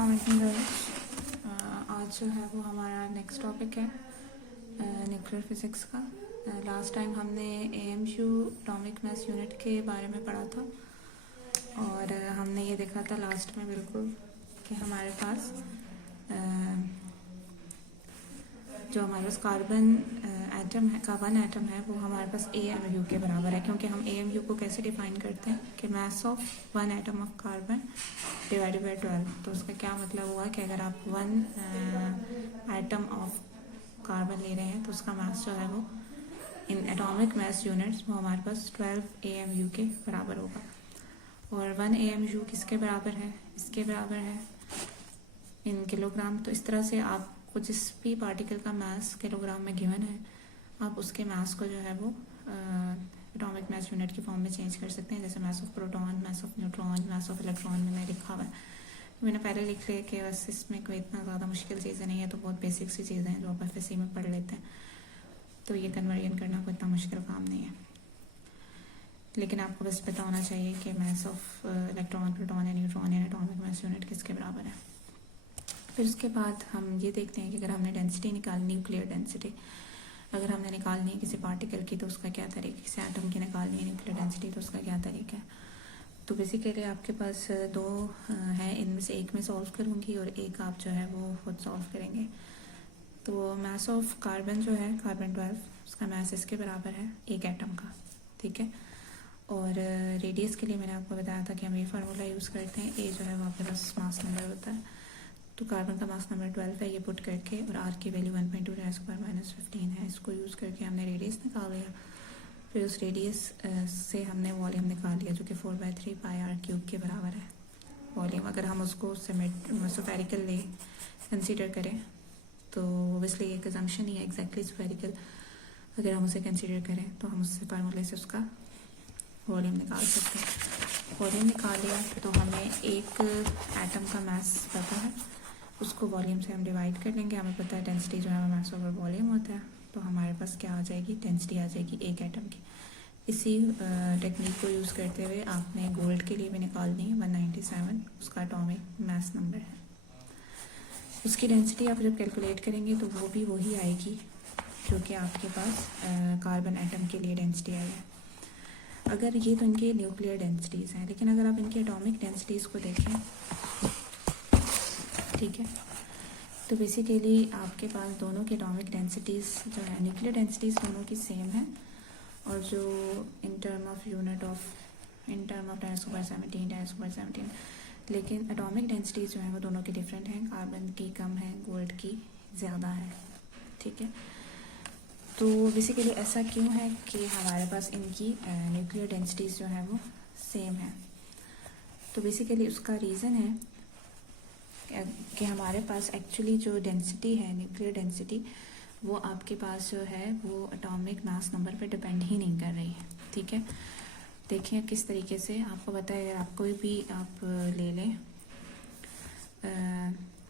अस्सलाम वालेकुम गाइस। आज जो है वो हमारा नेक्स्ट टॉपिक है न्यूक्लियर फिज़िक्स का। लास्ट टाइम हमने एएमयू एटॉमिक मास यूनिट के बारे में पढ़ा था और हमने ये देखा था लास्ट में बिल्कुल कि हमारे पास जो हमारे पास कार्बन एटम है, कार्बन एटम है, वो हमारे पास एएमयू के बराबर है, क्योंकि हम एएमयू को कैसे डिफाइन करते हैं कि मास of one atom of carbon divided by 12। तो उसका क्या मतलब हुआ कि अगर आप वन एटम ऑफ कार्बन ले रहे हैं तो उसका मास जो है वो इन एटॉमिक मास यूनिट्स वो हमारे पास 12 एएमयू के बराबर होगा। और 1 एएमयू किसके बराबर है? इसके बराबर है इन किलोग्राम। तो इस तरह से आपको जिस भी पार्टिकल का मास किलोग्राम में गिवन है, आप उसके मास को जो है वो एटॉमिक मास यूनिट की फॉर्म में चेंज कर सकते हैं। जैसे mass of proton, mass of neutron, mass of electron में लिखा हुआ है, मैंने पहले लिख लिया कि बस इसमें कोई इतना ज़्यादा मुश्किल चीज़ें नहीं है, तो बहुत बेसिक सी चीज़ें हैं जो आप एफएससी में पढ़ लेते हैं, तो ये कन्वर्जन करना कोई इतना मुश्किल काम नहीं है। लेकिन आपको बस पता होना चाहिए कि मास ऑफ इलेक्ट्रॉन, प्रोटॉन या न्यूट्रॉन या एटॉमिक मास यूनिट किसके बराबर है। फिर उसके बाद हम ये देखते हैं कि अगर हमने डेंसिटी निकालनी, न्यूक्लियर डेंसिटी अगर हमने निकालनी है किसी पार्टिकल की, तो उसका क्या तरीका, किसी एटम की निकालनी है न्यूक्लियर डेंसिटी, तो उसका क्या तरीका है। तो बेसिकली आपके पास दो हैं, इनमें से एक मैं सॉल्व करूँगी और एक आप जो है वो खुद सॉल्व करेंगे। तो मास ऑफ कार्बन जो है, कार्बन 12, उसका मास इसके बराबर है एक एटम का, ठीक है। और रेडियस के लिए मैंने आपको बताया था कि हम ये फार्मूला यूज़ करते हैं, ए जो है वो आपके पास मास नंबर होता है। तो कार्बन का मास नंबर 12 है, ये पुट करके, और आर की वैल्यू 1.2 × 10⁻⁻15 है, इसको यूज़ करके हमने रेडियस निकाल लिया। फिर उस रेडियस से हमने वॉल्यूम निकाल लिया जो कि 4/3 πr³ के बराबर है वॉल्यूम। अगर हम उसको स्फेरिकल ले कंसीडर करें तो ओबियसली एक अजम्पशन ही है एग्जैक्टली स्फेरिकल, अगर हम उसे कंसीडर करें तो हम उससे फार्मूले से उसका वॉल्यूम निकाल सकते हैं। वॉल्यूम निकाल लिया तो हमें एक एटम का मास पता है, उसको वॉल्यूम से हम डिवाइड कर लेंगे। हमें पता है डेंसिटी जो है वो मास ओवर वॉल्यूम होता है, तो हमारे पास क्या आ जाएगी, डेंसिटी आ जाएगी एक एटम की। इसी टेक्निक को यूज़ करते हुए आपने गोल्ड के लिए भी निकालनी है 197, उसका एटॉमिक मास नंबर है। उसकी डेंसिटी आप जब कैलकुलेट करेंगे तो वो भी वही आएगी जो कि आपके पास कार्बन एटम के लिए डेंसिटी आई है। अगर ये तो इनके न्यूक्लियर डेंसिटीज़ हैं, लेकिन अगर आप इनकी एटॉमिक डेंसिटीज़ को देखें, ठीक है, तो बेसिकली आपके पास दोनों की एटॉमिक डेंसिटीज़ जो है, न्यूक्लियर डेंसिटीज़ दोनों की सेम है, और जो इन टर्म ऑफ 10⁻17, लेकिन एटॉमिक डेंसिटीज़ जो है वो दोनों की डिफरेंट हैं। कार्बन की कम है, गोल्ड की ज़्यादा है, ठीक है। तो बेसिकली ऐसा क्यों है कि हमारे पास इनकी न्यूक्लियर डेंसिटीज़ जो है वो सेम है। तो बेसिकली उसका रीज़न है कि हमारे पास एक्चुअली जो डेंसिटी है, न्यूक्लियर डेंसिटी, वो आपके पास जो है वो एटॉमिक मास नंबर पे डिपेंड ही नहीं कर रही है, ठीक है। देखिए किस तरीके से आपको पता है, अगर आप कोई भी आप ले लें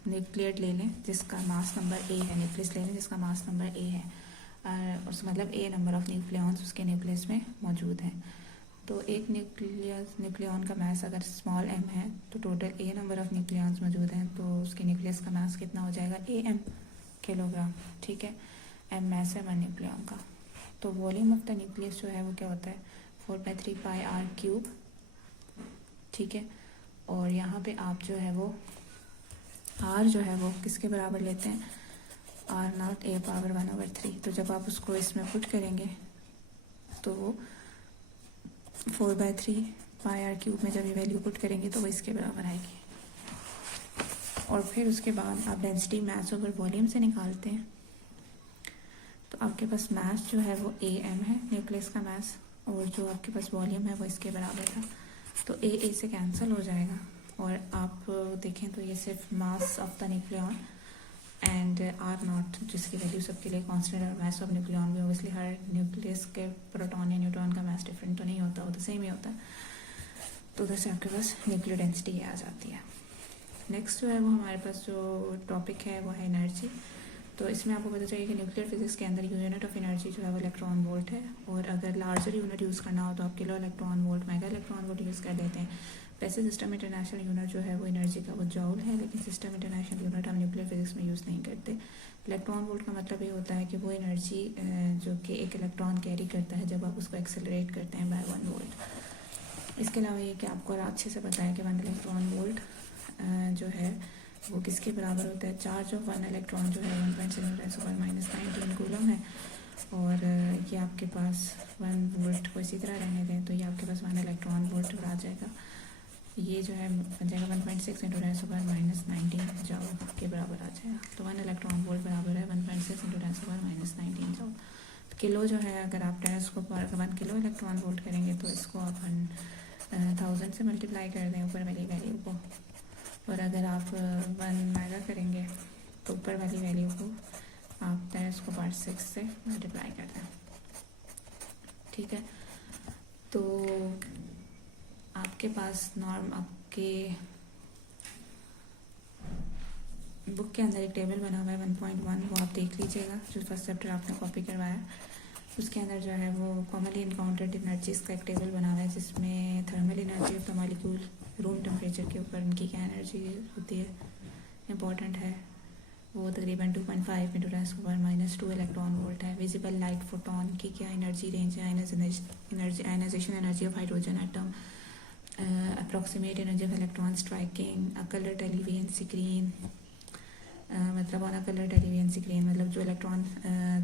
न्यूक्लियड ले लें जिसका मास नंबर ए है, न्यूक्लियस ले लें जिसका मास नंबर ए है, उस मतलब ए नंबर ऑफ न्यूक्लियॉन्स उसके न्यूक्लियस में मौजूद हैं। तो एक न्यूक्लियॉन का मास अगर स्मॉल m है तो total A number of nucleons मौजूद हैं, तो उसके न्यूक्लियस का मास कितना हो जाएगा, am किलोग्राम, ठीक है। m मास है 1 न्यूक्लियॉन का। तो वॉल्यूम ऑफ द न्यूक्लियस जो है वो क्या होता है, 4/3 πr³, ठीक है। और यहाँ पे आप जो है वो r जो है वो किसके बराबर लेते हैं, r0 a पावर 1/3। तो जब आप उसको इसमें पुट करेंगे तो 4/3 πr³ में जब ये वैल्यू पुट करेंगे तो वो इसके बराबर आएगी। और फिर उसके बाद आप डेंसिटी मास ओवर वॉल्यूम से निकालते हैं, तो आपके पास मास जो है वो am है, न्यूक्लियस का मास, और जो आपके पास वॉल्यूम है वो इसके बराबर था, तो a से कैंसिल हो जाएगा। और आप देखें तो ये सिर्फ mass of the nucleon and r0 जिसकी वैल्यू सबके लिए कांस्टेंट है, मास ऑफ न्यूक्लियॉन भी ओबियसली हर न्यूक्लियस के प्रोटॉन या न्यूट्रॉन का मास डिफरेंट तो नहीं होता, वो तो सेम ही होता है। तो उधर से आपके पास न्यूक्लियर डेंसिटी आ जाती है। नेक्स्ट जो है वो हमारे पास जो टॉपिक है वो है एनर्जी। तो इसमें आपको पता चाहिए कि न्यूक्लियर फिजिक्स के अंदर यूनिट ऑफ एनर्जी जो है वो इलेक्ट्रॉन वोल्ट है, और अगर लार्जर यूनिट यूज़ करना हो तो आप kilo electron volt, mega electron volt use कर लेते हैं। वैसे सिस्टम इंटरनेशनल यूनिट जो है वो एनर्जी का वो जॉल है, लेकिन सिस्टम इंटरनेशनल यूनिट हम न्यूक्लियर फिजिक्स में यूज़ नहीं करते। इलेक्ट्रॉन वोल्ट का मतलब ये होता है कि वो एनर्जी जो कि एक इलेक्ट्रॉन कैरी करता है जब आप उसको एक्सेलरेट करते हैं बाय 1 वोल्ट। इसके अलावा ये कि आपको अच्छे से पता है कि 1 इलेक्ट्रॉन वोल्ट जो है वो किसके बराबर होता है। चार्ज ऑफ 1 इलेक्ट्रॉन जो है 1.7 × 10⁻⁻⁹ कूलम है। और ये आपके पास 1 वोल्ट को इसी तरह रहने दें तो ये आपके पास 1 इलेक्ट्रॉन वोल्ट आ जाएगा। ये जो है बन जाएगा 1.6 × 10⁻⁹ जॉल के बराबर आ जाएगा। तो 1 इलेक्ट्रॉन वोल्ट बराबर है 1.6 × 10⁻⁻⁹ जॉल। किलो जो है अगर आप 10 को 1 किलो इलेक्ट्रॉन वोल्ट करेंगे तो इसको आप 1000 से मल्टीप्लाई कर दें ऊपर वाली वैल्यू को, और अगर आप 1 मेगा करेंगे तो ऊपर वाली वैल्यू को आप 10 को पावर 6 से मल्टीप्लाई कर दें। ठीक है, तो आपके पास नॉर्म आपके बुक के अंदर एक टेबल बना हुआ है 1.1, वो आप देख लीजिएगा, जो फर्स्ट चैप्टर आपने कॉपी करवाया। उसके अंदर जो है वो कॉमनली इनकाउंटर्ड एनर्जीज का एक टेबल बना हुआ है जिसमें thermal energy of the molecule room temperature के ऊपर उनकी क्या एनर्जी होती है इम्पॉर्टेंट है। वो तकरीबन 2.5 × 10⁻⁻² इलेक्ट्रॉन वोल्ट है। विजिबल लाइट फोटोन की क्या एनर्जी रेंज है, ionization energy of hydrogen atom, approximate energy of electron striking, a colour television screen, मतलब on a colour television screen मतलब जो इलेक्ट्रॉन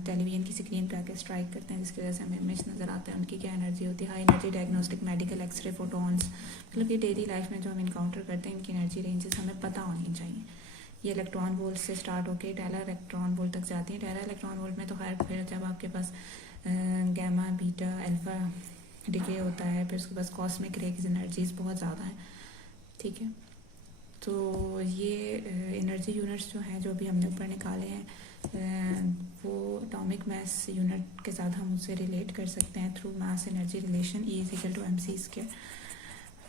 टेलीविजन की स्क्रीन पे आके स्ट्राइक करते हैं जिसकी वजह से हमें इमेज नज़र आता है, उनकी क्या एनर्जी होती है। High energy diagnostic medical X-ray photons, मतलब ये डेली लाइफ में जो हम इनकाउंटर करते हैं इनकी एनर्जी रेंजेस हमें पता होनी चाहिए। ये इलेक्ट्रॉन वोल्ट से स्टार्ट होकर टेरा इलेक्ट्रॉन वोल्ट तक जाती है। टेरा इलेक्ट्रॉन वोल्ट में तो खैर फिर जब आपके पास गैमा बीटा अल्फा डिके होता है, फिर उसके पास कॉस्मिक रेज एनर्जीज बहुत ज़्यादा है। ठीक है, तो ये एनर्जी यूनिट्स जो हैं जो भी हमने ऊपर निकाले हैं वो एटॉमिक मास यूनिट के साथ हम उससे रिलेट कर सकते हैं through mass energy relation E=mc²।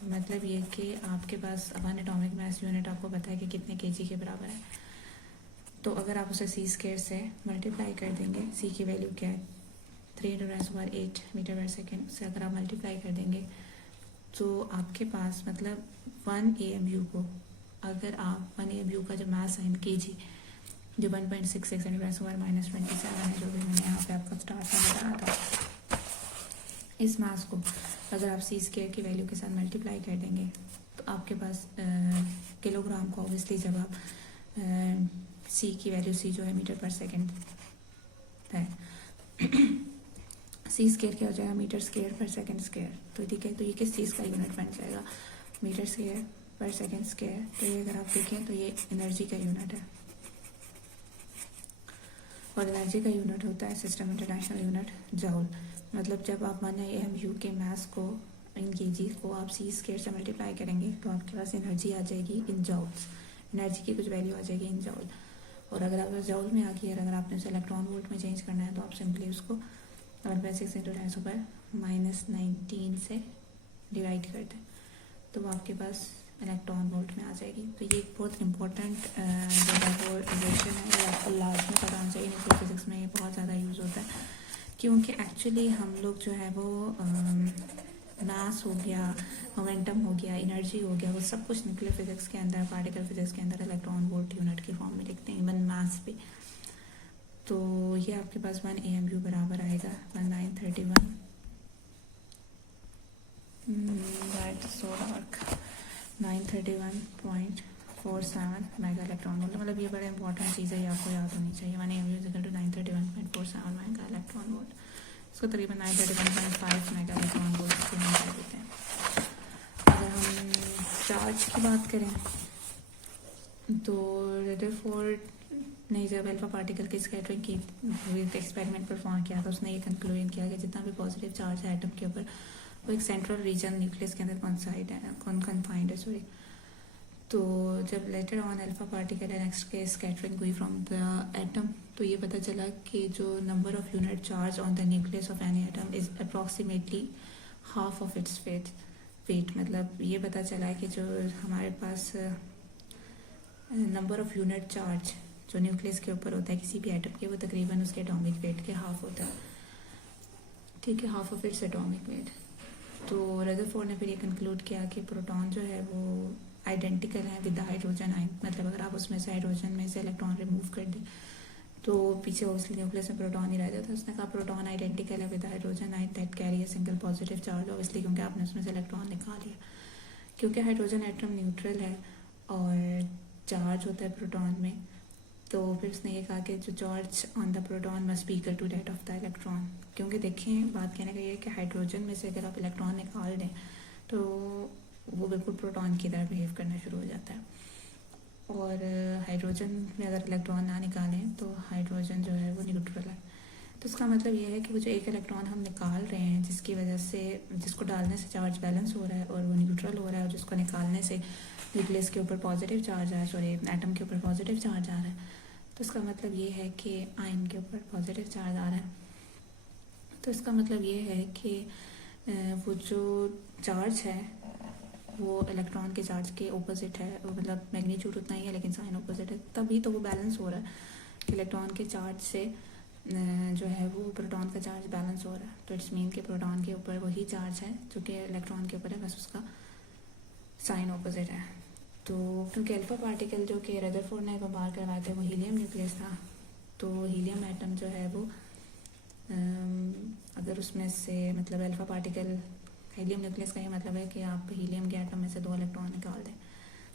मतलब ये कि आपके पास 1 एटॉमिक मास यूनिट आपको पता है कि कितने kg के बराबर है, तो अगर आप उसे c² से मल्टीप्लाई कर देंगे, c की वैल्यू क्या है 3 × 10⁸ मीटर/सेकेंड, उससे अगर आप मल्टीप्लाई कर देंगे तो आपके पास मतलब 1 AMU को अगर आप 1 AMU का जो मास है इन kg जो 1.66 × 10⁻⁻27 है, जो भी मैंने यहाँ पे आपको स्टार्ट में बताया था, इस मास को अगर आप c² की वैल्यू के साथ मल्टीप्लाई कर देंगे तो आपके पास किलोग्राम को ऑब्वियसली जब आप c की वैल्यू c जो है मीटर/सेकेंड है c² क्या हो जाएगा मीटर²/सेकेंड²। तो ठीक है, तो ये किस चीज़ का यूनिट बन जाएगा मीटर²/सेकेंड²। तो ये अगर आप देखें तो ये एनर्जी का यूनिट है, और एनर्जी का यूनिट होता है सिस्टम इंटरनेशनल यूनिट जॉल। मतलब जब आप 1 AMU के मास को इन kg को आप c² से मल्टीप्लाई करेंगे तो आपके पास एनर्जी आ जाएगी इन जॉल्स, एनर्जी की कुछ वैल्यू आ जाएगी इन जॉल। और अगर आप जॉल में आ गई और अगर आपने उसे इलेक्ट्रॉन वोल्ट में चेंज करना है तो आप सिंपली उसको 1/6 × 10⁻⁻19 से डिवाइड कर दें तो वो आपके पास इलेक्ट्रॉन वोल्ट में आ जाएगी। तो ये एक बहुत इंपॉर्टेंट जो है वो रिलेशन है, ये आपको लाजमी पता होना चाहिए। न्यूक्लियर फिजिक्स में ये बहुत ज़्यादा यूज़ होता है क्योंकि एक्चुअली हम लोग जो है वो मास हो गया, मोमेंटम हो गया, एनर्जी हो गया, वो सब कुछ न्यूक्लियर फिजिक्स के अंदर, पार्टिकल फिजिक्स के अंदर इलेक्ट्रॉन वोल्ट यूनिट की फॉर्म में लिखते हैं, इवन मास पे। तो ये आपके पास 1 AMU बराबर आएगा 1931 so dark 931.47 mega electron volt. मतलब ये बड़ा इंपॉर्टेंट चीज़ है, ये आपको याद होनी चाहिए। 1 AMU = 931.47 मेगा इलेक्ट्रॉन वोल्ट। इसको तकरीबन 931.5 मेगा इलेक्ट्रॉन वोल्ट से हम कर देते हैं। अगर हम चार्ज की बात करें तो रदरफोर्ड ने जब अल्फा पार्टिकल की स्कैटरिंग की एक्सपेरिमेंट परफॉर्म किया था, उसने ये कंक्लूजन किया कि जितना भी पॉजिटिव चार्ज है एटम के ऊपर वो एक सेंट्रल रीजन न्यूक्लियस के अंदर कन्फाइंड है सॉरी। तो जब later on alpha particle and x के स्कैटरिंग हुई फ्रॉम द एटम तो ये पता चला कि जो number of unit charge on the nucleus of any atom is approximately half of its weight. मतलब ये पता चला कि जो हमारे पास नंबर ऑफ यूनिट चार्ज जो न्यूक्लियस के ऊपर होता है किसी भी एटम के, वो तकरीबन उसके एटॉमिक वेट के हाफ होता है। ठीक है, half of its atomic weight. तो रदरफोर्ड ने फिर ये कंक्लूड किया कि प्रोटॉन जो है वो आइडेंटिकल है विद द हाइड्रोजन आयन, मतलब अगर आप उसमें से हाइड्रोजन में से इलेक्ट्रॉन रिमूव कर दें तो पीछे उस न्यूक्लियस में प्रोटॉन ही रह जाता है। उसने कहा प्रोटॉन आइडेंटिकल है with hydrogen ion that carry a single positive charge, obviously क्योंकि आपने उसमें से इलेक्ट्रॉन निकाल लिया। क्योंकि हाइड्रोजन एटम न्यूट्रल है और चार्ज होता है प्रोटॉन में, तो फिर उसने ये कहा कि जो charge on the proton must be equal to that of the electron. क्योंकि देखें, बात कहने का ये है कि हाइड्रोजन में से अगर आप इलेक्ट्रॉन निकाल दें तो वो बिल्कुल प्रोटॉन की तरह बिहेव करना शुरू हो जाता है, और हाइड्रोजन में अगर इलेक्ट्रॉन ना निकालें तो हाइड्रोजन जो है वो न्यूट्रल है। तो इसका मतलब ये है कि वो जो एक इलेक्ट्रॉन हम निकाल रहे हैं जिसकी वजह से, जिसको डालने से चार्ज बैलेंस हो रहा है और वो न्यूट्रल हो रहा है, और जिसको निकालने से न्यूक्लियस के ऊपर पॉजिटिव चार्ज आ रहा है, सॉरी एटम के ऊपर पॉजिटिव चार्ज आ रहा है, तो इसका मतलब ये है कि आयन के ऊपर पॉजिटिव चार्ज आ रहा है। तो इसका मतलब ये है कि वो जो चार्ज है वो इलेक्ट्रॉन के चार्ज के ऑपोजिट है, मतलब मैग्नीट्यूड उतना ही है लेकिन साइन ऑपोजिट है, तभी तो वो बैलेंस हो रहा है कि इलेक्ट्रॉन के चार्ज से जो है वो प्रोटॉन का चार्ज बैलेंस हो रहा है। तो इट्स मीन के प्रोटॉन के ऊपर वही चार्ज है जो कि इलेक्ट्रॉन के ऊपर है, बस उसका साइन ऑपोजिट है। तो क्योंकि अल्फा पार्टिकल जो कि रदरफोर्ड ने बाहर करवाए थे वो हीलियम न्यूक्लियस था, तो हीलियम एटम जो है वो अगर उसमें से, मतलब अल्फा पार्टिकल, हीलियम न्यूक्लियस का ये मतलब है कि आप हीलियम के एटम में से 2 इलेक्ट्रॉन निकाल दें,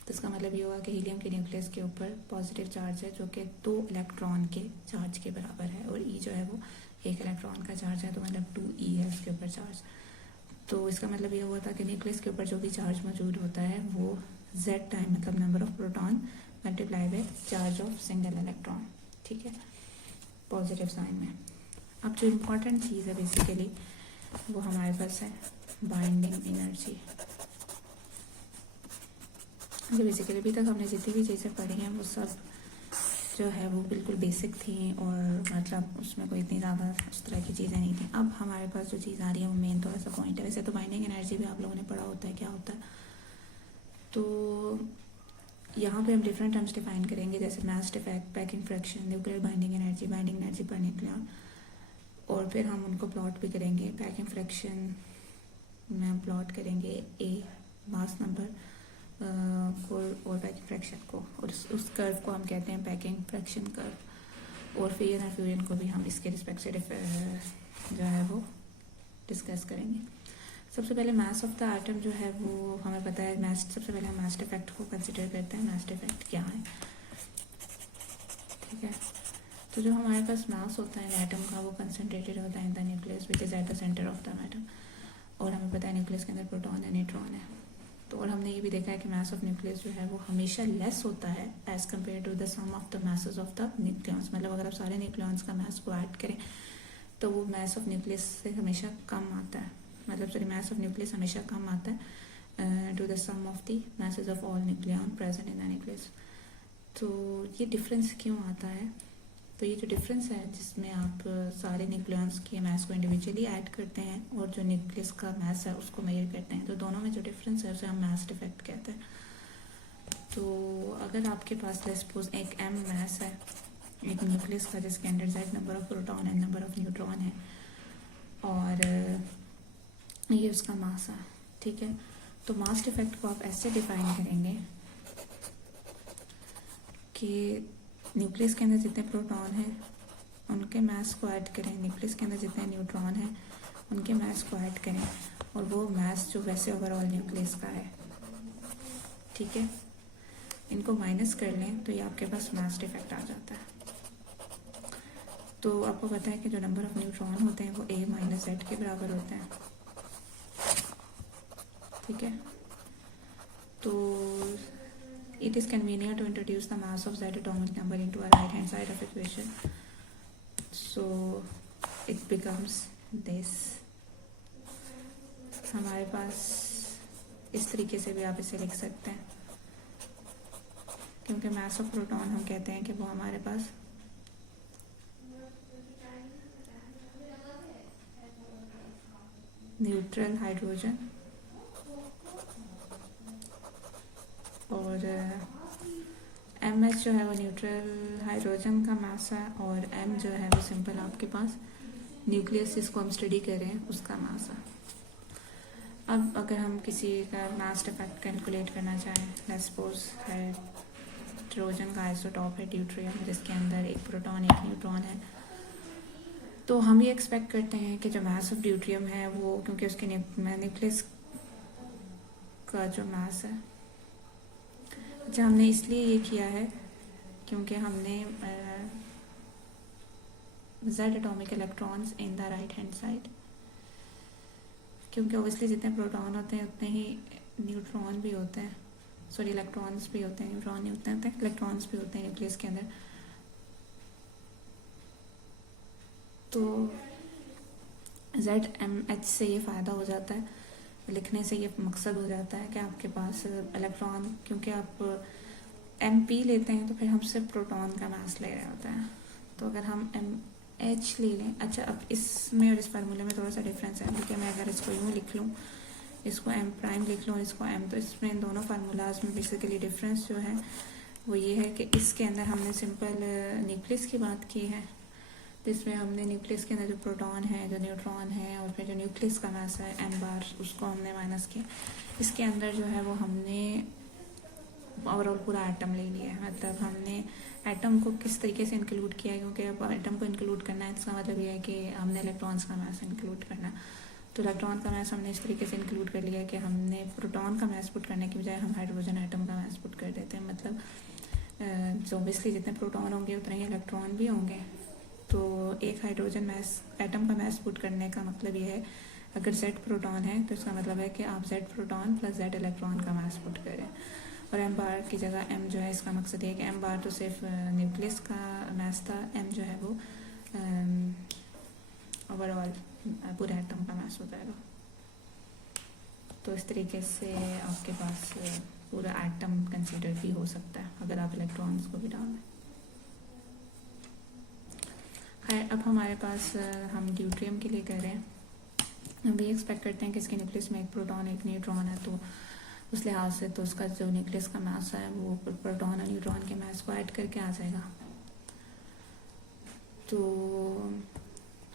तो इसका मतलब ये हुआ कि हीलियम के न्यूक्लियस के ऊपर पॉजिटिव चार्ज है जो कि 2 इलेक्ट्रॉन के चार्ज के बराबर है, और ई जो है वो 1 इलेक्ट्रॉन का चार्ज है, तो मतलब 2e है उसके ऊपर चार्ज। तो इसका मतलब ये हुआ था कि न्यूक्लियस के ऊपर जो भी चार्ज मौजूद होता है वो z टाइम, मतलब number of proton multiply by charge of single electron, ठीक है, पॉजिटिव साइन में। अब जो इम्पोर्टेंट चीज़ है बेसिकली वो हमारे पास है बाइंडिंग एनर्जी। जो बेसिकली अभी तक हमने जितनी भी चीज़ें पढ़ी हैं वो सब जो है वो बिल्कुल बेसिक थी, और मतलब उसमें कोई इतनी ज़्यादा उस तरह की चीज़ें नहीं थी। अब हमारे पास जो चीज़ आ रही है वो मेन थोड़ा सा पॉइंट है। वैसे तो बाइंडिंग एनर्जी भी आप लोगों ने पढ़ा होता है क्या होता है, तो यहाँ पे हम डिफरेंट टर्म्स डिफाइन करेंगे, जैसे mass defect, packing fraction, nuclear binding energy per nucleon, और फिर हम उनको प्लॉट भी करेंगे। पैकिंग फ्रैक्शन में हम प्लॉट करेंगे ए मास नंबर को और पैकिंग फ्रैक्शन को, और उस कर्व को हम कहते हैं पैकिंग फ्रैक्शन कर्व, और फिर फ्यूजन को भी हम इसके रिस्पेक्ट से जो है वो डिस्कस करेंगे। सबसे पहले मास ऑफ द एटम जो है वो हमें पता है, मास, सबसे पहले हम मास डिफेक्ट को कंसिडर करते हैं। मास डिफेक्ट क्या है, ठीक है। तो जो हमारे पास मास होता है एटम का वो कंसनट्रेटेड होता है इन the nucleus which is at the centre of the atom, और हमें पता है न्यूक्लियस के अंदर प्रोटॉन है, न्यूट्रॉन है। तो और हमने ये भी देखा है कि मास ऑफ न्यूक्लियस जो है वो हमेशा लेस होता है as compare to the sum of the masses of the nucleons, मतलब अगर आप सारे न्यूक्लियॉन्स का मास को ऐड करें तो वो मास ऑफ न्यूक्लियस से हमेशा कम आता है, मतलब सॉरी मास ऑफ न्यूक्लियस हमेशा कम आता है to the sum of the masses of all nucleon present in the nucleus. तो ये डिफरेंस क्यों आता है, तो ये जो डिफरेंस है जिसमें आप सारे न्यूक्लियॉन्स के मास को इंडिविजुअली ऐड करते हैं और जो न्यूक्लियस का मास है उसको मेजर करते हैं, तो दोनों में जो डिफरेंस है उसे हम मास डिफेक्ट कहते हैं। तो अगर आपके पास सपोज एक m मास है एक न्यूक्लियस का जिसके अंदर z number of proton and number of neutron है, और ये उसका मास है, ठीक है। तो मास डिफेक्ट को आप ऐसे डिफाइन करेंगे कि न्यूक्लियस के अंदर जितने प्रोटॉन हैं उनके मास को ऐड करें, न्यूक्लियस के अंदर जितने न्यूट्रॉन हैं उनके मास को ऐड करें, और वो मास जो वैसे ओवरऑल न्यूक्लियस का है, ठीक है, इनको माइनस कर लें तो ये आपके पास मास डिफेक्ट आ जाता है। तो आपको पता है कि जो नंबर ऑफ न्यूट्रॉन होते हैं वो a माइनस z के बराबर होते हैं, ठीक है। तो it is convenient to introduce the mass of z atomic number into a right hand side of equation, so it becomes this। हमारे पास इस तरीके से भी आप इसे लिख सकते हैं, क्योंकि मास ऑफ प्रोटॉन हम कहते हैं कि वो हमारे पास न्यूट्रल हाइड्रोजन और एम जो है वो न्यूट्रल हाइड्रोजन का मास है, और m जो है वो सिंपल आपके पास न्यूक्लियस जिसको हम स्टडी कर रहे हैं उसका मास है। अब अगर हम किसी का मास इफेक्ट कैलकुलेट करना चाहें, लेट्स सपोज हाइड्रोजन का आइसोटॉप है ड्यूट्रियम, जिसके अंदर एक प्रोटॉन एक न्यूट्रॉन है, तो हम ये एक्सपेक्ट करते हैं कि जो मास ऑफ ड्यूट्रियम है वो, क्योंकि उसके न्यूक्लियस का जो मास है, अच्छा हमने इसलिए ये किया है क्योंकि हमने z atomic electrons in the right hand side, क्योंकि ओबियसली जितने प्रोटॉन होते हैं उतने ही न्यूट्रॉन भी होते हैं, सॉरी इलेक्ट्रॉन्स भी होते हैं, न्यूट्रॉन नहीं होते हैं, इलेक्ट्रॉन्स भी होते हैं न्यूक्लियस के अंदर। तो ZMH से ये फ़ायदा हो जाता है, लिखने से ये मकसद हो जाता है कि आपके पास इलेक्ट्रॉन, क्योंकि आप MP लेते हैं तो फिर हम सिर्फ प्रोटॉन का मास ले रहे होते हैं, तो अगर हम MH ले लें, अच्छा अब इसमें और इस फार्मूले में थोड़ा सा डिफरेंस है, क्योंकि मैं अगर इसको यूँ लिख लूँ, इसको M' लिख लूँ, इसको M, तो इसमें इन दोनों फार्मूलाज में बेसिकली डिफरेंस जो है वो ये है कि इसके अंदर हमने सिंपल न्यूक्लियस की बात की है, तो इसमें हमने न्यूक्लियस के अंदर जो प्रोटॉन है, जो न्यूट्रॉन है, और फिर जो न्यूक्लियस का मास है M⁻, उसको हमने माइनस किया। इसके अंदर जो है वो हमने ओवरऑल पूरा एटम ले लिया है, मतलब हमने एटम को किस तरीके से इंक्लूड किया है, क्योंकि अब एटम को इंक्लूड करना है, इसका मतलब ये है कि हमने इलेक्ट्रॉन्स का मास इंक्लूड करना है। तो इलेक्ट्रॉन का मास हमने इस तरीके से इंक्लूड कर लिया कि हमने प्रोटॉन का मास पुट करने की बजाय हम हाइड्रोजन एटम का मास पुट कर देते हैं, मतलब जो ऑब्वियसली जितने प्रोटॉन होंगे उतने ही इलेक्ट्रॉन भी होंगे। तो एक हाइड्रोजन मास एटम का मास पुट करने का मतलब ये है, अगर Z प्रोटॉन है तो इसका मतलब है कि आप Z proton plus Z electron का मास पुट करें, और M⁻ की जगह M जो है, इसका मकसद ये है कि M⁻ तो सिर्फ न्यूक्लियस का मास था, M जो है वो ओवरऑल पूरे एटम का मास हो जाएगा। तो इस तरीके से आपके पास पूरा एटम कंसीडर भी हो सकता है अगर आप इलेक्ट्रॉन्स को भी डाल दें। खैर, अब हमारे पास हम ड्यूट्रियम के लिए कर रहे हैं, हम भी एक्सपेक्ट करते हैं कि इसके न्यूक्लियस में एक प्रोटॉन एक न्यूट्रॉन है, तो उस लिहाज से तो उसका जो न्यूक्लियस का मास है वो प्रोटॉन और न्यूट्रॉन के मास को ऐड करके आ जाएगा। तो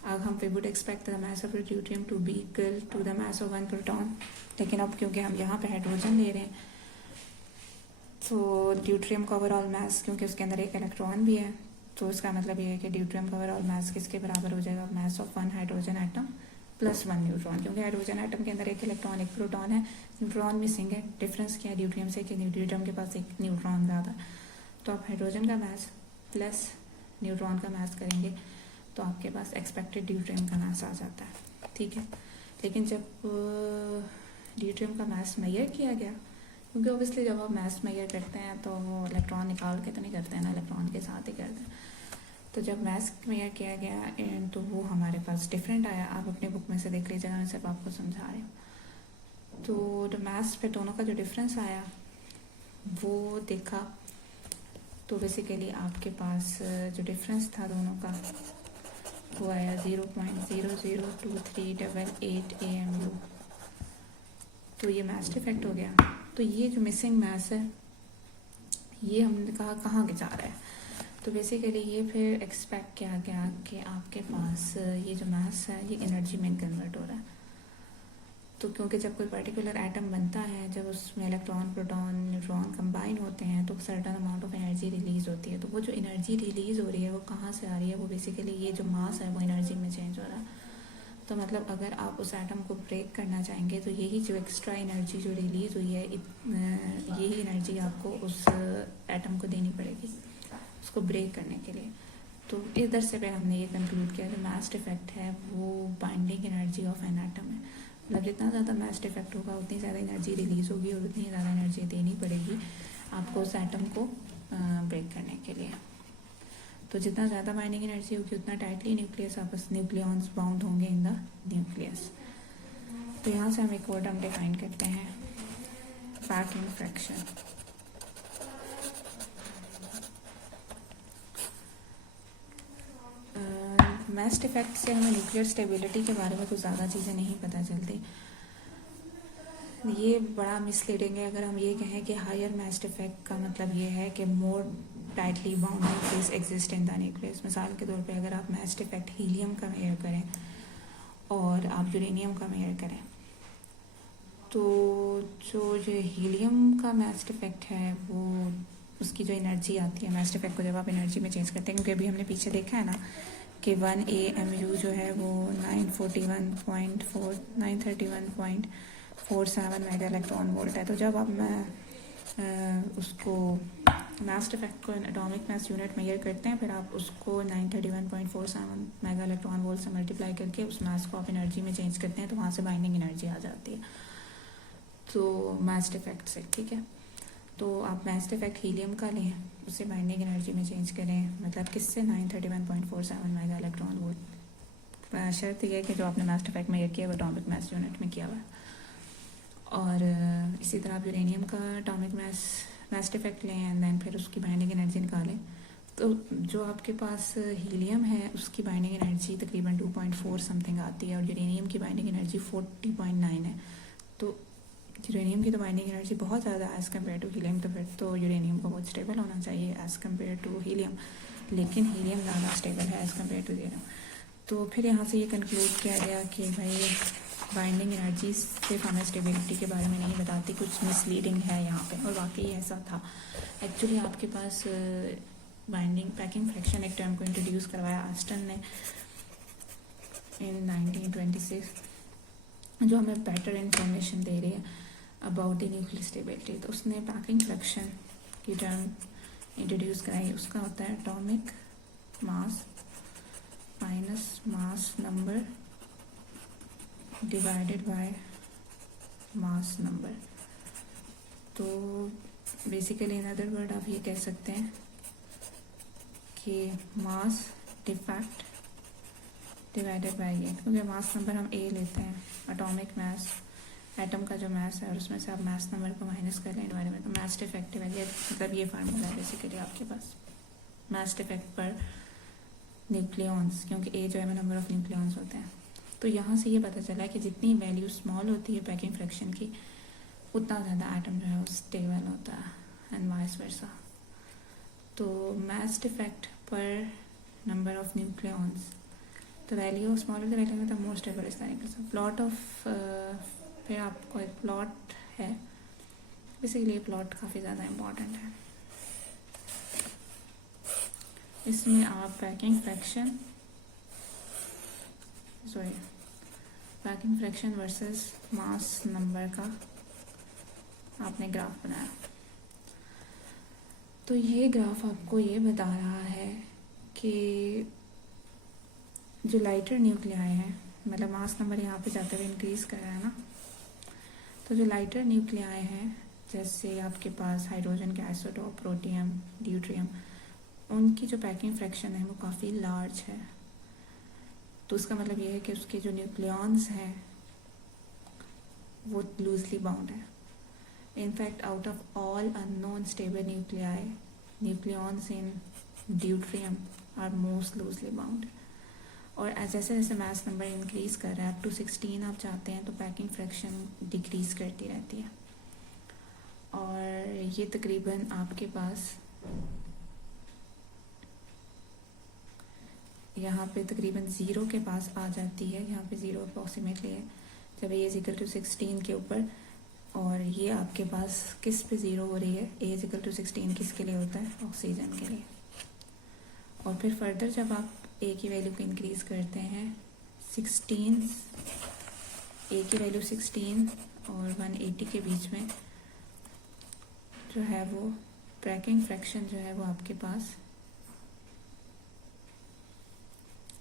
अब हम we would expect the mass of deuterium to be equal to the mass of one proton, लेकिन अब क्योंकि हम यहाँ पे हाइड्रोजन ले रहे हैं, तो ड्यूट्रियम का ओवरऑल मास, क्योंकि उसके अंदर एक इलेक्ट्रॉन भी है, तो इसका मतलब ये है कि ड्यूट्रियम का ओवरऑल मास किसके बराबर हो जाएगा, मास of one hydrogen atom plus one neutron, क्योंकि हाइड्रोजन एटम के अंदर एक इलेक्ट्रॉन एक प्रोटॉन है, न्यूट्रॉन मिसिंग है। डिफरेंस क्या है ड्यूट्रियम से कि ड्यूट्रियम के पास एक न्यूट्रॉन ज़्यादा, तो आप हाइड्रोजन का मास प्लस न्यूट्रॉन का मास करेंगे तो आपके पास एक्सपेक्टेड ड्यूट्रियम का मास आ जाता है, ठीक है। लेकिन जब ड्यूट्रियम का मास मेजर किया गया, क्योंकि ओबियसली जब आप मास मेजर करते हैं तो वो इलेक्ट्रॉन निकाल के तो नहीं करते हैं ना, इलेक्ट्रॉन के साथ ही करते हैं, तो जब मास मेजर किया गया तो वो हमारे पास डिफरेंट आया। आप अपने बुक में से देख लीजिएगा, मैं सिर्फ आपको समझा रही हूँ। तो जो मास पे दोनों का जो डिफरेंस आया वो देखा, तो बेसिकली आपके पास जो डिफरेंस था दोनों का वो आया 0.002388 AMU, तो ये मास डिफेक्ट हो गया। तो ये जो मिसिंग मास है ये हमने कहा कहाँ जा रहा है, तो बेसिकली ये फिर एक्सपेक्ट किया गया कि आपके पास ये जो मास है ये एनर्जी में कन्वर्ट हो रहा है। तो क्योंकि जब कोई पर्टिकुलर एटम बनता है, जब उसमें इलेक्ट्रॉन प्रोटॉन न्यूट्रॉन कंबाइन होते हैं तो certain amount of energy release होती है, तो वो जो एनर्जी रिलीज़ हो रही है वो कहाँ से आ रही है, वो बेसिकली ये जो मास है वो एनर्जी में चेंज हो रहा है। तो मतलब अगर आप उस एटम को ब्रेक करना चाहेंगे तो यही जो एक्स्ट्रा एनर्जी जो रिलीज़ हुई है, यही एनर्जी आपको उस एटम को देनी पड़ेगी उसको ब्रेक करने के लिए। तो इधर से फिर हमने ये कंक्लूड किया कि मास इफेक्ट है वो binding energy of an atom है, मतलब जितना ज़्यादा मास इफेक्ट होगा उतनी ज़्यादा एनर्जी रिलीज़ होगी और उतनी ज़्यादा एनर्जी देनी पड़ेगी आपको उस एटम को ब्रेक करने के लिए। तो जितना ज़्यादा बाइंडिंग एनर्जी होगी उतना टाइटली न्यूक्लियस आपस न्यूक्लियॉन्स बाउंड होंगे इन द न्यूक्लियस। तो यहाँ से हम एक और टर्म डिफाइन करते हैं, पैकिंग फ्रैक्शन। मास इफेक्ट से हमें न्यूक्लियर स्टेबिलिटी के बारे में कुछ ज़्यादा चीज़ें नहीं पता चलती, ये बड़ा मिसलीडिंग है। अगर हम ये कहें कि हायर मास इफेक्ट का मतलब ये है कि more tightly bound nucleus exist in the nucleus. मिसाल के तौर पे अगर आप मास इफेक्ट हीलियम का मेजर करें और आप यूरेनियम का मेजर करें तो जो ये हीलियम का मास इफेक्ट है वो उसकी जो एनर्जी आती है मास इफेक्ट को जब आप एनर्जी में चेंज करते हैं, क्योंकि अभी हमने पीछे देखा है ना कि 1 AMU जो है वो 931.47 मेगा इलेक्ट्रॉन वोल्ट है। तो जब आप उसको मास इफेक्ट को एटॉमिक मास यूनिट मेजर करते हैं, फिर आप उसको 931.47 मेगा इलेक्ट्रॉन वोल्ट से मल्टीप्लाई करके उस मास को आप एनर्जी में चेंज करते हैं, तो वहाँ से बाइंडिंग एनर्जी आ जाती है तो मास इफेक्ट से। ठीक है, तो आप मास इफेक्ट हीलियम का लें, उसे बाइंडिंग एनर्जी में चेंज करें, मतलब किससे 931.47 मेगा इलेक्ट्रॉन वोल्ट। शर्त यह है कि जो आपने मास इफेक्ट मेजर किया वो एटॉमिक मास यूनिट में किया हुआ है। और इसी तरह आप यूरेनियम का एटॉमिक मास इफेक्ट लें एंड देन फिर उसकी बाइंडिंग एनर्जी निकालें। तो जो आपके पास हीलियम है उसकी बाइंडिंग एनर्जी तकरीबन 2.4 समथिंग आती है और यूरेनियम की बाइंडिंग एनर्जी 40.9 है। तो यूरेनियम की तो बाइंडिंग एनर्जी बहुत ज़्यादा है एज़ कम्पेयर टू हीलियम, तो फिर तो यूरेनियम को बहुत स्टेबल होना चाहिए एज़ कम्पेयर टू हीलियम, लेकिन हीलियम ज़्यादा स्टेबल है एज़ कम्पेयर टू यूरेनियम। तो फिर यहाँ से ये कंक्लूड किया गया कि भाई बाइंडिंग एनर्जी सिर्फ हमें स्टेबिलिटी के बारे में नहीं बताती, कुछ मिसलीडिंग है यहाँ पे, और वाकई ऐसा था। एक्चुअली आपके पास बाइंडिंग पैकिंग फ्रैक्शन एक टर्म को इंट्रोड्यूस करवाया आस्टन ने इन 1926, जो हमें बेटर इन्फॉर्मेशन दे रही है अबाउट द न्यूक्लियर स्टेबिलिटी। तो उसने पैकिंग फ्रैक्शन की टर्म इंट्रोड्यूस कराई, उसका होता है atomic mass minus mass number divided by mass number. तो बेसिकली इन अदर वर्ड आप ये कह सकते हैं कि मास डिफेक्ट डिवाइडेड बाय ये, क्योंकि मास नंबर हम ए लेते हैं, एटॉमिक मास एटम का जो मास है और उसमें से आप मास नंबर को माइनस कर लें डिवाइडेड बाय, तो मास डिफेक्टिव है, मतलब ये फार्मूला है बेसिकली आपके पास मास डिफेक्ट पर न्यूक्लियॉन्स, क्योंकि ए जो है नंबर ऑफ न्यूक्लियॉन्स होते हैं। तो यहाँ से ये पता चला कि जितनी वैल्यू स्मॉल होती है पैकिंग फ्रैक्शन की, उतना ज़्यादा एटम जो है वो स्टेबल होता है एंड वाइस वर्सा। तो मास डिफेक्ट पर नंबर ऑफ न्यूक्लियॉन्स, तो वैल्यू स्मॉलर द वैल्यू में द मोर स्टेबल इस तरीके से प्लॉट ऑफ। फिर आपको एक प्लॉट है, बेसिकली प्लॉट काफ़ी ज़्यादा इम्पॉर्टेंट है। इसमें आप packing fraction versus mass number का आपने ग्राफ बनाया। तो ये ग्राफ आपको ये बता रहा है कि जो लाइटर न्यूक्लियाई हैं, मतलब मास नंबर यहाँ पे जाते हुए इंक्रीज कर रहा है ना, तो जो लाइटर न्यूक्लियाई हैं जैसे आपके पास हाइड्रोजन के आइसोटोप, प्रोटियम, ड्यूट्रियम, उनकी जो पैकिंग फ्रैक्शन है वो काफ़ी लार्ज है। तो उसका मतलब ये है कि उसके जो न्यूक्लियॉन्स हैं वो लूजली बाउंड है। In fact out of all unknown stable nuclei, nucleons in deuterium are most loosely bound. और जैसे जैसे मास नंबर इंक्रीज कर रहा है अप टू 16 आप चाहते हैं, तो पैकिंग फ्रैक्शन डिक्रीज करती रहती है। और ये तकरीबन आपके पास यहाँ पे तकरीबन ज़ीरो के पास आ जाती है, यहाँ पे ज़ीरो अप्रॉक्सीमेटली है जब ए इज इक्वल टू 16 के ऊपर। और ये आपके पास किस पे ज़ीरो हो रही है, ए इज इक्वल टू 16 किसके लिए होता है, ऑक्सीजन के लिए। और फिर फर्दर जब आप ए की वैल्यू को इंक्रीज़ करते हैं 16, ए की वैल्यू 16 और 180 के बीच में जो है वो पैकिंग फ्रैक्शन जो है वो आपके पास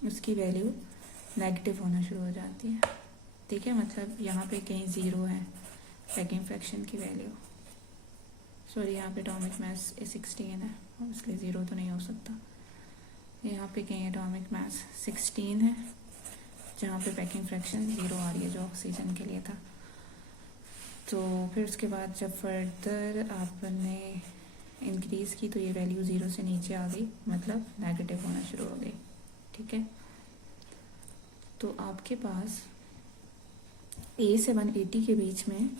उसकी वैल्यू नेगेटिव होना शुरू हो जाती है। ठीक है, मतलब यहाँ पे कहीं ज़ीरो है पैकिंग फ्रैक्शन की वैल्यू, सॉरी यहाँ पे एटॉमिक मास 16 है, इसलिए ज़ीरो तो नहीं हो सकता। यहाँ पे कहीं एटॉमिक मास 16 है जहाँ पे पैकिंग फ्रैक्शन ज़ीरो आ रही है, जो ऑक्सीजन के लिए था। तो फिर उसके बाद जब फर्दर आपने इंक्रीज़ की तो ये वैल्यू ज़ीरो से नीचे आ गई, मतलब नेगेटिव होना शुरू हो गई। ठीक है, तो आपके पास ए से 180 के बीच में,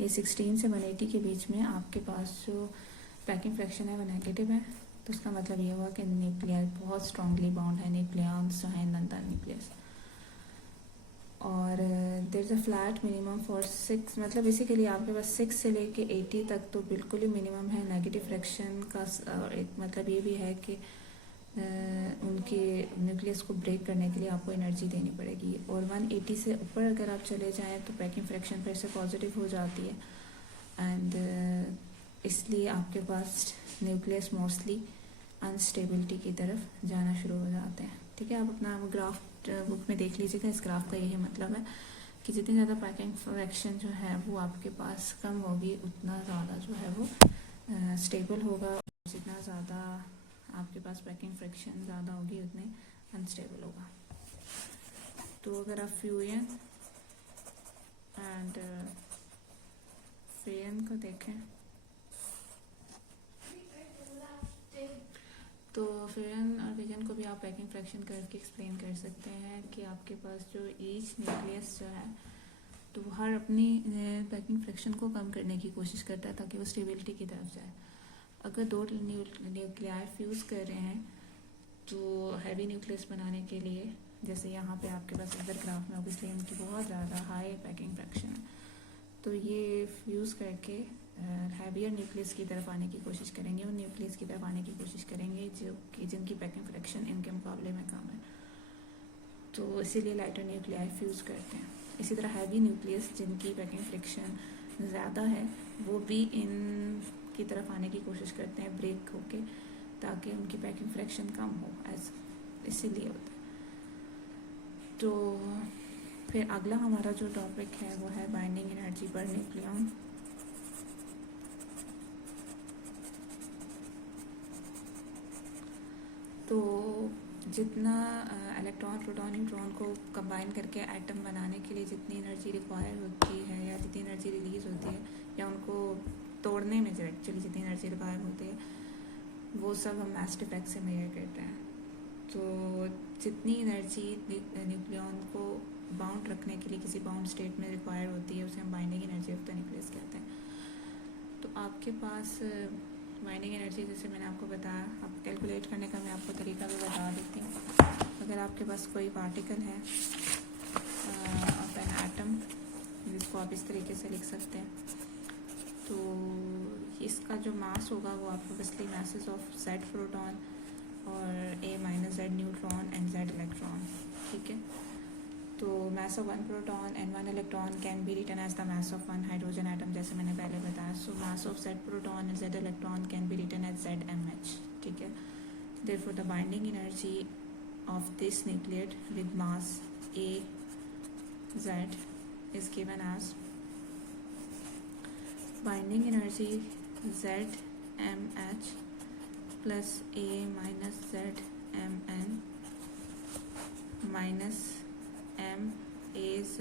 ए 16 से 180 के बीच में आपके पास जो पैकिंग फ्रैक्शन है वो नेगेटिव है। तो उसका मतलब ये हुआ कि न्यूक्लियर बहुत स्ट्रांगली बाउंड है, न्यूक्लियॉन्स जो है नॉन न्यूक्लियस। और there is a flat minimum for 6, मतलब बेसिकली आपके पास 6 से लेके 80 तक तो बिल्कुल ही मिनिमम है। नेगेटिव फ्रैक्शन का एक मतलब ये भी है कि उनके न्यूक्लियस को ब्रेक करने के लिए आपको एनर्जी देनी पड़ेगी। और 180 से ऊपर अगर आप चले जाएं तो पैकिंग फ्रैक्शन फिर से पॉजिटिव हो जाती है एंड इसलिए आपके पास न्यूक्लियस मोस्टली अनस्टेबिलिटी की तरफ जाना शुरू हो जाते हैं। ठीक है, आप अपना ग्राफ बुक में देख लीजिएगा। इस ग्राफ का यही मतलब है कि जितनी ज़्यादा पैकिंग फ्रैक्शन जो है वो आपके पास कम होगी उतना ज़्यादा जो है वो स्टेबल होगा। जितना ज़्यादा आपके पास पैकिंग फ्रैक्शन ज़्यादा होगी उतने अनस्टेबल होगा। तो अगर आप फ्यूजन एंड फिजन को देखें तो फ्यूजन और फिजन को भी आप पैकिंग फ्रैक्शन करके एक्सप्लेन कर सकते हैं कि आपके पास जो ईच न्यूक्लियस जो है तो हर अपनी पैकिंग फ्रैक्शन को कम करने की कोशिश करता है ताकि वो स्टेबिलिटी की तरफ जाए। अगर दो न्यूक्लियाई फ्यूज़ कर रहे हैं तो हैवी न्यूक्लियस बनाने के लिए, जैसे यहाँ पे आपके पास इधर ग्राफ में ऑब्वियसली उनकी बहुत ज़्यादा हाई पैकिंग फ्रैक्शन है, तो ये फ्यूज़ करके हैवियर न्यूक्लियस की तरफ आने की कोशिश करेंगे, उन न्यूक्लियस की तरफ आने की कोशिश करेंगे जो कि जिनकी पैकिंग फ्रैक्शन इनके मुकाबले में कम है, तो इसीलिए लाइटर न्यूक्लियाई फ्यूज़ करते हैं। इसी तरह हैवी न्यूक्लियस जिनकी पैकिंग फ्रैक्शन ज़्यादा है वो भी इन की तरफ आने की कोशिश करते हैं ब्रेक होके, ताकि उनकी पैकिंग फ्रैक्शन कम हो, इसीलिए होता है। तो फिर अगला हमारा जो टॉपिक है वो है बाइंडिंग एनर्जी पर न्यूक्लियॉन। तो जितना इलेक्ट्रॉन प्रोटॉन न्यूट्रॉन को कंबाइन करके एटम बनाने के लिए जितनी एनर्जी रिक्वायर होती है या जितनी एनर्जी रिलीज होती है या उनको तोड़ने में जो एक्चुअली जितनी एनर्जी रिक्वायर होती है वो सब हम मास इफेक्ट से मेजर करते हैं। तो जितनी एनर्जी न्यूक्लियॉन को बाउंड रखने के लिए किसी बाउंड स्टेट में रिक्वायर होती है उसे हम binding energy of the nucleus कहते हैं। तो आपके पास बाइंडिंग एनर्जी जैसे मैंने आपको बताया, आप कैलकुलेट करने का मैं आपको तरीका भी बता देती हूँ। अगर आपके पास कोई पार्टिकल है ऑफ एन एटम जिसको आप इस तरीके से लिख सकते हैं, तो इसका जो मास होगा वो आपको obviously masses of z proton और a minus z neutron and z electron. ठीक है, तो mass of one proton and one electron can be written as the mass of one hydrogen atom, जैसे मैंने पहले बताया। So mass of z proton and z electron can be written as zmh। ठीक है, therefore the binding energy of this nucleate with mass a z is given as binding energy zmh plus a minus zmn minus m a z।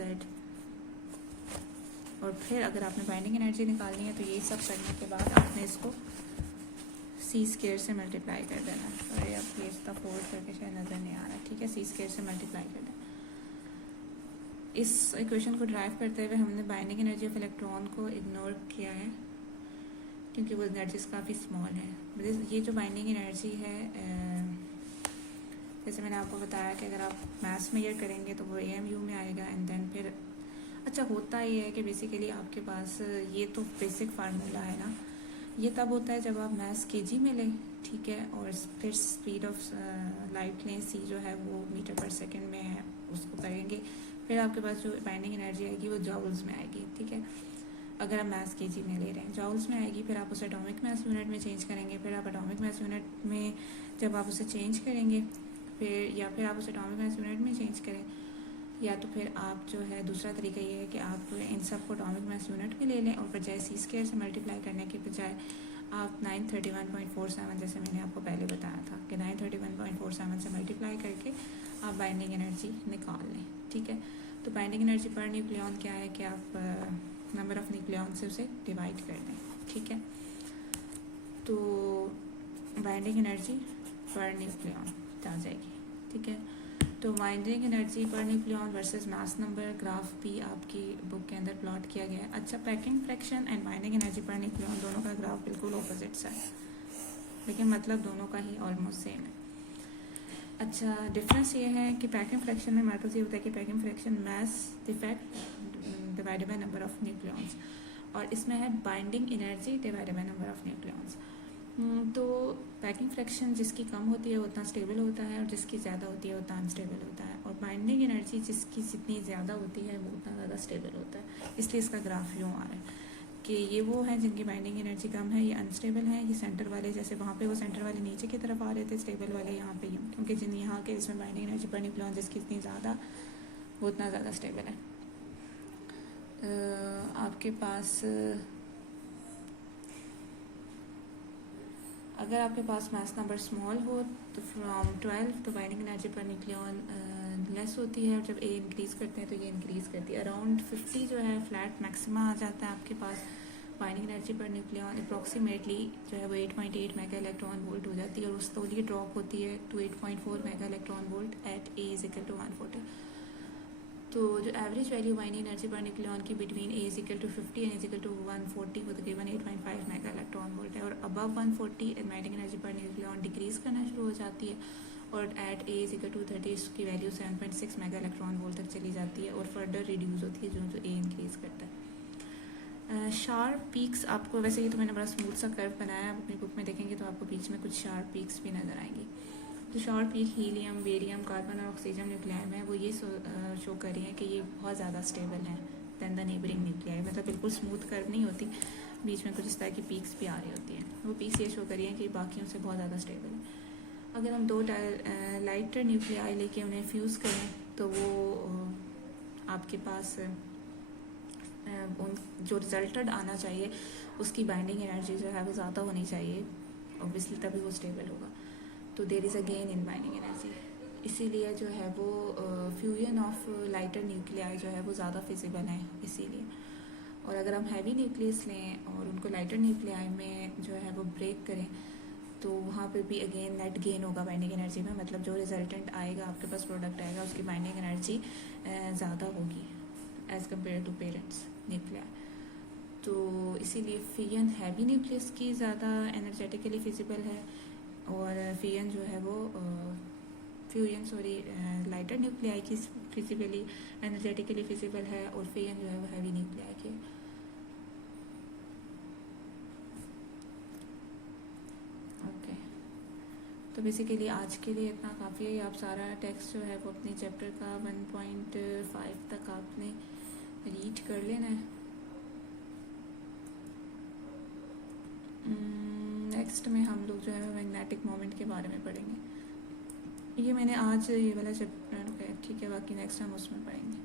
और फिर अगर आपने binding energy निकालनी है तो ये सब करने के बाद आपने इसको सी स्क्वायर से मल्टीप्लाई कर देना है। और ये आप पेज का फोल्ड करके शायद नज़र नहीं आ रहा, ठीक है, सी स्क्वायर से मल्टीप्लाई कर देना। इस इक्वेशन को ड्राइव करते हुए हमने बाइंडिंग एनर्जी ऑफ इलेक्ट्रॉन को इग्नोर किया है क्योंकि वो एनर्जीज काफ़ी स्मॉल है। ये जो बाइंडिंग एनर्जी है जैसे मैंने आपको बताया कि अगर आप मैथ्स मेजर करेंगे तो वो AMU में आएगा एंड देन फिर अच्छा होता ये है कि बेसिकली आपके पास ये तो बेसिक फार्मूला है ना, ये तब होता है जब आप मैथ्स kg में लें, ठीक है, और फिर स्पीड ऑफ लाइट लें c जो है वो मीटर पर सेकंड में है उसको करेंगे, फिर आपके पास जो बाइंडिंग एनर्जी आएगी वो जॉउल्स में आएगी। ठीक है, अगर आप मैथ्स kg में ले रहे हैं जॉउल्स में आएगी, फिर आप उसे एटॉमिक मास यूनिट में चेंज करेंगे, फिर आप एटॉमिक मास यूनिट में जब आप उसे चेंज करेंगे फिर आप उसे एटॉमिक मास यूनिट में चेंज करें, या तो फिर आप जो है दूसरा तरीका ये है कि आप इन सब को एटॉमिक मास यूनिट में ले लें और बजाय सी स्क्वायर से मल्टीप्लाई करने के बजाय आप 931.47 जैसे मैंने आपको पहले बताया था कि 931.47 से मल्टीप्लाई करके आप बाइंडिंग एनर्जी निकाल लें। ठीक है, तो बाइंडिंग एनर्जी पर न्यूक्लियॉन क्या है कि आप नंबर ऑफ न्यूक्लियॉन से उसे डिवाइड कर दें। ठीक है, तो बाइंडिंग एनर्जी पर न्यूक्लियॉन आ जाएगी। ठीक है, तो binding energy per nucleon versus mass number graph भी आपकी बुक के अंदर प्लॉट किया गया है। अच्छा, packing fraction and binding energy per nucleon दोनों का ग्राफ बिल्कुल ऑपोजिट्स है, लेकिन मतलब दोनों का ही ऑलमोस्ट सेम है। अच्छा, डिफरेंस ये है कि पैकिंग फ्रैक्शन में हमारे पास ये होता है कि packing fraction mass defect divided by number of nucleons, और इसमें है binding energy divided by number of nucleons. तो पैकिंग फ्रैक्शन जिसकी कम होती है वो उतना स्टेबल होता है, और जिसकी ज़्यादा होती है वो उतना अनस्टेबल होता है, और बाइंडिंग एनर्जी जिसकी जितनी ज़्यादा होती है वो उतना ज़्यादा स्टेबल होता है। इसलिए इसका ग्राफ यूँ आ रहा है कि ये वो हैं जिनकी बाइंडिंग एनर्जी कम है, ये अनस्टेबल हैं। ये सेंटर वाले, जैसे वहाँ पे वो सेंटर वाले नीचे की तरफ आ रहे थे, स्टेबल वाले यहाँ पे यूँ, क्योंकि जिन यहाँ के इसमें बाइंडिंग एनर्जी पर न्यूक्लियॉन जिसकी इतनी ज़्यादा वो उतना ज़्यादा स्टेबल है। आपके पास अगर आपके पास मास नंबर स्मॉल हो तो फ्रॉम 12 तो binding energy per nucleon less होती है, और जब ए इंक्रीज़ करते हैं तो ये इंक्रीज़ करती है। अराउंड 50 जो है फ्लैट मैक्सिमा आ जाता है आपके पास binding energy per nucleon. Approximately जो है वो 8.8 मेगा इलेक्ट्रॉन वोल्ट हो जाती है, और उस स्लोली ड्रॉप होती है to 8.4 mega electron volt at A is equal to 140। तो जो average value binding energy per nucleon की between A is equal to 50 and is equal to 140 वो तकरीबन 8.5 मेगा इलेक्ट्रॉन वोल्ट है, और above 140 binding energy per nucleon decrease करना शुरू हो जाती है, और at A is equal to 30 इसकी वैल्यू 7.6 मेगा इलेक्ट्रॉन वोल्ट तक चली जाती है, और फर्दर रिड्यूस होती है जो ए इंक्रीज़ करता है। शार्प पीक्स आपको, वैसे ये तो मैंने बड़ा स्मूथ सा कर्व बनाया है, आप अपनी बुक में देखेंगे तो आपको बीच में कुछ शार्प पीक्स भी नज़र आएंगी। जो short peak helium, barium, carbon और ऑक्सीजन न्यूक्लियाई में वो ये शो कर रही है कि ये बहुत ज़्यादा स्टेबल है दैन द नेबरिंग न्यूक्लियाई, मतलब बिल्कुल स्मूथ कर्व नहीं होती, बीच में कुछ इस तरह की पीक्स भी आ रही होती हैं। वो पीक्स ये शो कर रही हैं कि बाकियों से बहुत ज़्यादा स्टेबल है। अगर हम दो लाइटर न्यूक्लियाई लेके उन्हें फ्यूज़ करें तो वो आपके पास जो रिजल्टेड आना चाहिए उसकी बाइंडिंग एनर्जी जो है वो ज़्यादा होनी चाहिए, ऑब्वियसली तभी वो स्टेबल होगा। तो there is a gain in binding energy, इसीलिए जो है वो फ्यूजन ऑफ लाइटर न्यूक्लियाई जो है वो ज़्यादा फिजिबल है इसीलिए। और अगर हम हैवी न्यूक्लियस लें और उनको लाइटर न्यूक्लियाई में जो है वो ब्रेक करें तो वहाँ पे भी अगेन नेट गेन होगा बाइंडिंग एनर्जी में, मतलब जो रिजल्टेंट आएगा आपके पास प्रोडक्ट आएगा उसकी बाइंडिंग एनर्जी ज़्यादा होगी as compare to parents nuclei. तो इसीलिए फियन हैवी न्यूक्लियस की ज़्यादा एनर्जेटिकली फिजिबल है, और फियन जो है वो लाइटर न्यूक्लियाई की फिजिबली एनर्जेटिकली फिजिबल है, और फियन जो है वो हैवी न्यूक्लियाई की। ओके, तो बेसिकली आज के लिए इतना काफ़ी है। आप सारा टेक्स्ट जो है वो अपने चैप्टर का 1.5 तक आपने रीड कर लेना है। नेक्स्ट में हम लोग जो है मैग्नेटिक मोमेंट के बारे में पढ़ेंगे। ये मैंने आज ये वाला चैप्टर, ठीक है, बाकी नेक्स्ट हम उसमें पढ़ेंगे।